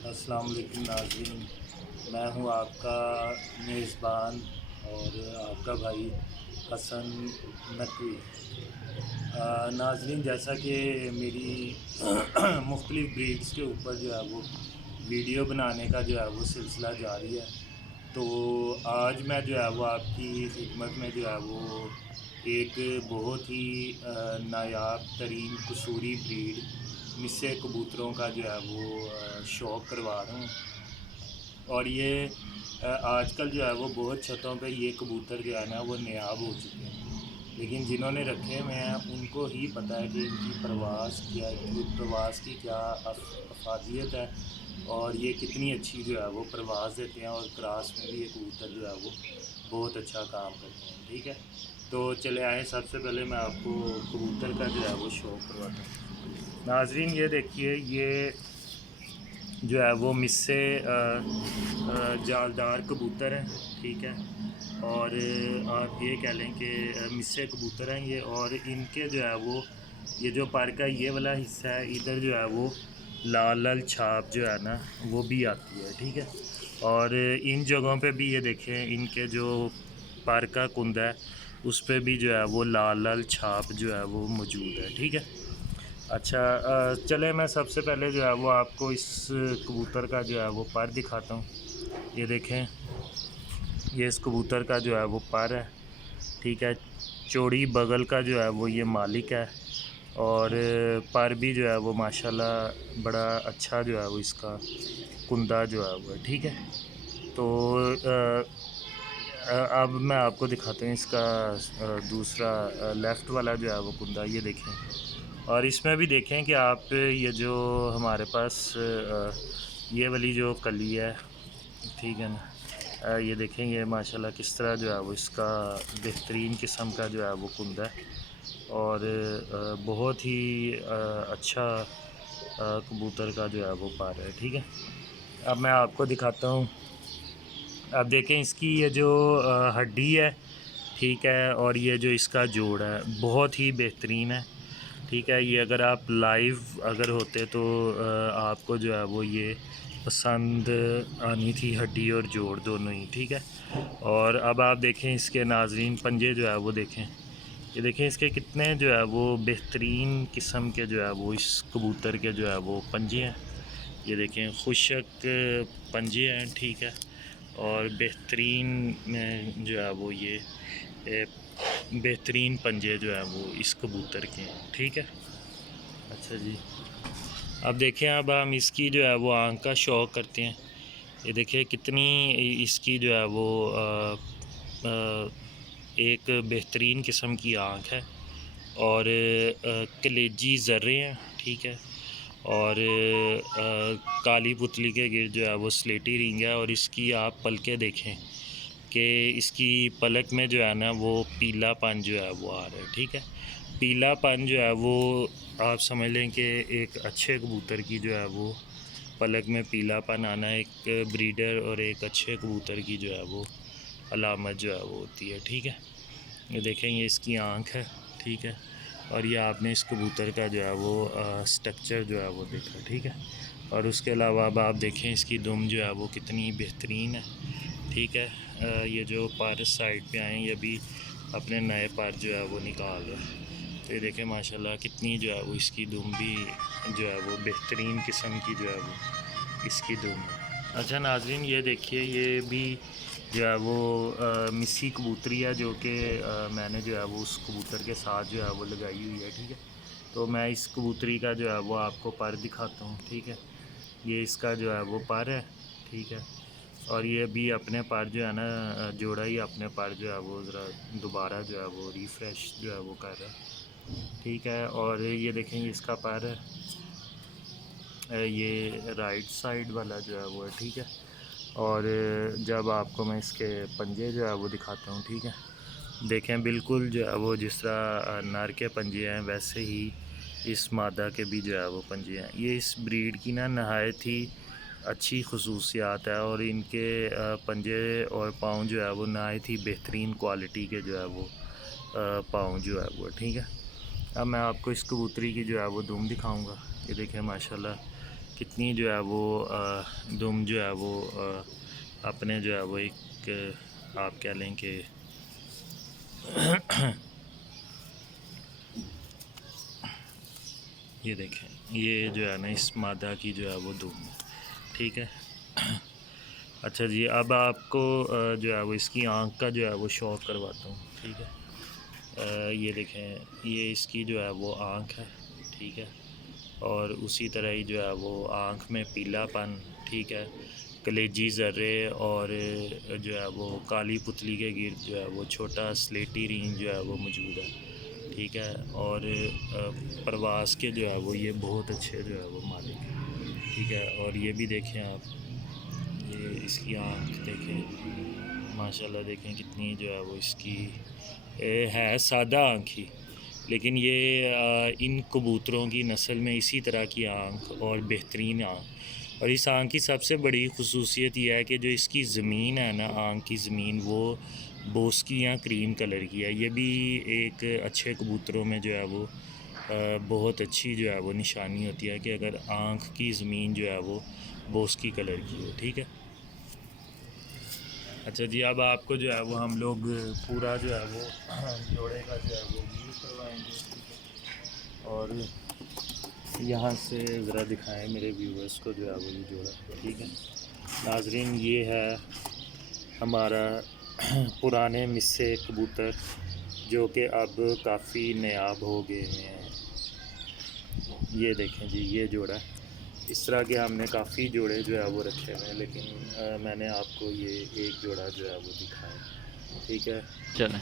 السلام علیکم ناظرین، میں ہوں آپ کا میزبان اور آپ کا بھائی حسن نقوی۔ ناظرین، جیسا کہ میری مختلف بریڈز کے اوپر جو ہے وہ ویڈیو بنانے کا جو ہے وہ سلسلہ جاری ہے، تو آج میں جو ہے وہ آپ کی خدمت میں جو ہے وہ ایک بہت ہی نایاب ترین قصوری بریڈ مصر کبوتروں کا جو ہے وہ شوق کروا رہا ہوں۔ اور یہ آج کل جو ہے وہ بہت چھتوں پہ یہ کبوتر جو ہے نا وہ نایاب ہو چکے ہیں، لیکن جنہوں نے رکھے ہوئے ہیں ان کو ہی پتہ ہے کہ ان کی پرواز کی کیا افادیت ہے، اور یہ کتنی اچھی جو ہے وہ پرواز دیتے ہیں، اور کراس میں بھی یہ کبوتر جو ہے وہ بہت اچھا کام کرتے ہیں۔ ٹھیک ہے، تو چلے آئیں، سب سے پہلے میں آپ کو کبوتر کا جو ہے وہ شوق کرواتا ہوں۔ ناظرین، یہ دیکھیے، یہ جو ہے وہ مس سے جالدار کبوتر ہیں، ٹھیک ہے، اور آپ یہ کہہ لیں کہ مس سے کبوتر ہیں یہ، اور ان کے جو ہے وہ یہ جو پر کا یہ والا حصہ ہے ادھر جو ہے وہ لال لال چھاپ جو ہے نا وہ بھی آتی ہے، ٹھیک ہے، اور ان جگہوں پہ بھی یہ دیکھیں ان کے جو پر کا کندہ ہے اس پہ بھی جو ہے وہ لال لال چھاپ جو ہے وہ موجود ہے، ٹھیک ہے۔ اچھا، چلے میں سب سے پہلے جو ہے وہ آپ کو اس کبوتر کا جو ہے وہ پر دکھاتا ہوں۔ یہ دیکھیں، یہ اس کبوتر کا جو ہے وہ پر ہے، ٹھیک ہے، چوڑی بغل کا جو ہے وہ یہ مالک ہے، اور پر بھی جو ہے وہ ماشاءاللہ بڑا اچھا جو ہے وہ اس کا کندہ جو ہے وہ ہے، ٹھیک ہے۔ تو اب میں آپ کو دکھاتا ہوں اس کا دوسرا لیفٹ والا جو ہے وہ کندہ، یہ دیکھیں، اور اس میں بھی دیکھیں کہ آپ یہ جو ہمارے پاس یہ والی جو کلی ہے، ٹھیک ہے نا، یہ دیکھیں یہ ماشاءاللہ کس طرح جو ہے وہ اس کا بہترین قسم کا جو ہے وہ کندہ ہے، اور بہت ہی اچھا کبوتر کا جو ہے وہ پر ہے، ٹھیک ہے۔ اب میں آپ کو دکھاتا ہوں، اب دیکھیں اس کی یہ جو ہڈی ہے، ٹھیک ہے، اور یہ جو اس کا جوڑ ہے بہت ہی بہترین ہے، ٹھیک ہے۔ یہ اگر آپ لائیو اگر ہوتے تو آپ کو جو ہے وہ یہ پسند آنی تھی، ہڈی اور جوڑ دونوں ہی، ٹھیک ہے۔ اور اب آپ دیکھیں اس کے ناظرین پنجے جو ہے وہ دیکھیں، یہ دیکھیں اس کے کتنے جو ہے وہ بہترین قسم کے جو ہے وہ اس کبوتر کے جو ہے وہ پنجے ہیں، یہ دیکھیں خشک پنجے ہیں، ٹھیک ہے، اور بہترین جو ہے وہ یہ بہترین پنجے جو ہے وہ اس کبوتر کے ہیں، ٹھیک ہے۔ اچھا جی، اب دیکھیں، اب ہم اس کی جو ہے وہ آنکھ کا شوق کرتے ہیں، یہ دیکھیں کتنی اس کی جو ہے وہ ایک بہترین قسم کی آنکھ ہے، اور کلیجی ذرے ہیں، ٹھیک ہے، اور کالی پتلی کے گرد جو ہے وہ سلیٹی رینگ ہے، اور اس کی آپ پلکیں دیکھیں کہ اس کی پلک میں جو ہے نا وہ پیلا پن جو ہے وہ آ رہا ہے، ٹھیک ہے۔ پیلا پن جو ہے وہ آپ سمجھ لیں کہ ایک اچھے کبوتر کی جو ہے وہ پلک میں پیلا پن آنا ایک بریڈر اور ایک اچھے کبوتر کی جو ہے وہ علامت جو ہے وہ ہوتی ہے، ٹھیک ہے۔ یہ دیکھیں یہ اس کی آنکھ ہے، ٹھیک ہے، اور یہ آپ نے اس کبوتر کا جو ہے وہ سٹرکچر جو ہے وہ دیکھا، ٹھیک ہے۔ اور اس کے علاوہ اب آپ دیکھیں اس کی دم جو ہے وہ کتنی بہترین ہے، ٹھیک ہے۔ یہ جو پر سائڈ پہ آئیں یہ بھی اپنے نئے پر جو ہے وہ نکال رہا ہے، تو یہ دیکھیں ماشاءاللہ کتنی جو ہے وہ اس کی دم بھی جو ہے وہ بہترین قسم کی جو ہے وہ اس کی دم ہے۔ اچھا ناظرین، یہ دیکھیے یہ بھی جو ہے وہ مسی کبوتری ہے، جو کہ میں نے جو ہے وہ اس کبوتر کے ساتھ جو ہے وہ لگائی ہوئی ہے، ٹھیک ہے۔ تو میں اس کبوتری کا جو ہے وہ آپ کو پر دکھاتا ہوں، ٹھیک ہے۔ یہ اس کا جو ہے وہ پر ہے، ٹھیک ہے، اور یہ بھی اپنے پر جو ہے نا جوڑا ہی اپنے پر جو ہے وہ ذرا دوبارہ جو ہے وہ ریفریش جو ہے وہ کر رہا ہے، ٹھیک ہے۔ اور یہ دیکھیں یہ اس کا پر ہے، یہ رائٹ سائڈ والا جو ہے وہ ہے، ٹھیک ہے۔ اور جب آپ کو میں اس کے پنجے جو ہے وہ دکھاتا ہوں، ٹھیک ہے، دیکھیں بالکل جو ہے وہ جس طرح نر کے پنجے ہیں ویسے ہی اس مادہ کے بھی جو ہے وہ پنجے ہیں۔ یہ اس بریڈ کی نا نہایت ہی اچھی خصوصیات ہے، اور ان کے پنجے اور پاؤں جو ہے وہ نہایت ہی بہترین کوالٹی کے جو ہے وہ پاؤں جو ہے وہ، ٹھیک ہے۔ اب میں آپ کو اس کبوتری کی جو ہے وہ دم دکھاؤں گا، یہ دیکھیں ماشاءاللہ کتنی جو ہے وہ دم جو ہے وہ اپنے جو ہے وہ ایک آپ کہہ لیں کہ یہ دیکھیں، یہ جو ہے نا اس مادہ کی جو ہے وہ دم ہے، ٹھیک ہے۔ اچھا جی، اب آپ کو جو ہے وہ اس کی آنکھ کا جو ہے وہ شو کرواتا ہوں، ٹھیک ہے۔ یہ دیکھیں، یہ اس کی جو ہے وہ آنکھ ہے، ٹھیک ہے، اور اسی طرح ہی جو ہے وہ آنکھ میں پیلا پن، ٹھیک ہے، کلیجی ذرے اور جو ہے وہ کالی پتلی کے گرد جو ہے وہ چھوٹا سلیٹی رینگ جو ہے وہ موجود ہے، ٹھیک ہے، اور پرواز کے جو ہے وہ یہ بہت اچھے جو ہے وہ مالک ہیں، ٹھیک ہے۔ اور یہ بھی دیکھیں آپ، یہ اس کی آنکھ دیکھیں، ماشاءاللہ دیکھیں کتنی جو ہے وہ اس کی ہے سادہ آنکھ ہی، لیکن یہ ان کبوتروں کی نسل میں اسی طرح کی آنکھ اور بہترین آنکھ، اور اس آنکھ کی سب سے بڑی خصوصیت یہ ہے کہ جو اس کی زمین ہے نا، آنکھ کی زمین، وہ بوسکی یا کریم کلر کی ہے۔ یہ بھی ایک اچھے کبوتروں میں جو ہے وہ بہت اچھی جو ہے وہ نشانی ہوتی ہے کہ اگر آنکھ کی زمین جو ہے وہ بوسکی کلر کی ہو، ٹھیک ہے۔ اچھا جی، اب آپ کو جو ہے وہ ہم لوگ پورا جو ہے وہ جوڑے کا جو ہے وہ ویو کروائیں گے، ٹھیک ہے، اور یہاں سے ذرا دکھائیں میرے ویورز کو جو ہے وہ یہ جوڑا، ٹھیک ہے۔ ناظرین، یہ ہے ہمارا پرانے مصے کبوتر جو کہ اب کافی نیاب ہو گئے ہیں۔ یہ دیکھیں جی، یہ جوڑا ہے، اس طرح کے ہم نے کافی جوڑے جو ہے وہ رکھے ہوئے ہیں، لیکن میں نے آپ کو یہ ایک جوڑا جو ہے وہ دکھایا، ٹھیک ہے۔ چلیں،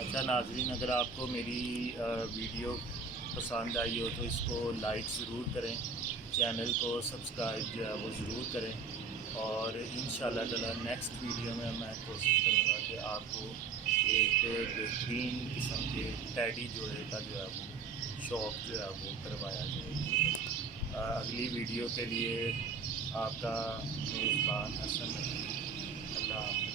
اچھا ناظرین، اگر آپ کو میری ویڈیو پسند آئی ہو تو اس کو لائک ضرور کریں، چینل کو سبسکرائب جو ہے وہ ضرور کریں، اور انشاءاللہ تعالی نیکسٹ ویڈیو میں کوشش کروں گا کہ آپ کو ایک بہترین قسم کے ٹیڈی جوڑے کا جو ہے وہ شوق جو ہے وہ کروایا جائے۔ اگلی ویڈیو کے لیے آپ کا میزبان حسن نقوی، اللہ حافظ۔